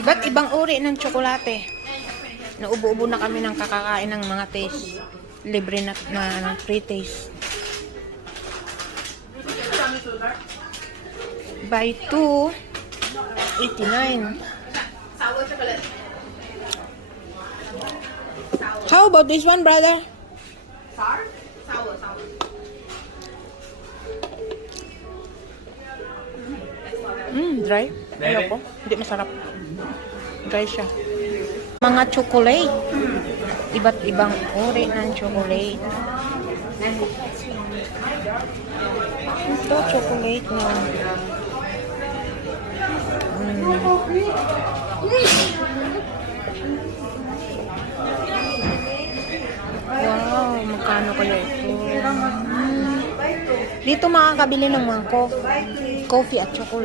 Iba't ibang uri ng tsokolate. Naubo-ubo na kami ng kakakain ng mga taste. Libre na free taste. Buy 2, 89. Sour chocolate. How about this one, brother? Sour? Sour. Dry. Ayoko. Hindi masarap. Dry siya. Mga chocolate. Iba't ibang uri ng chocolate. Ito, chocolate na. Wow, magkano kaya ito? Dito makakabili ng mga coffee at chocolate.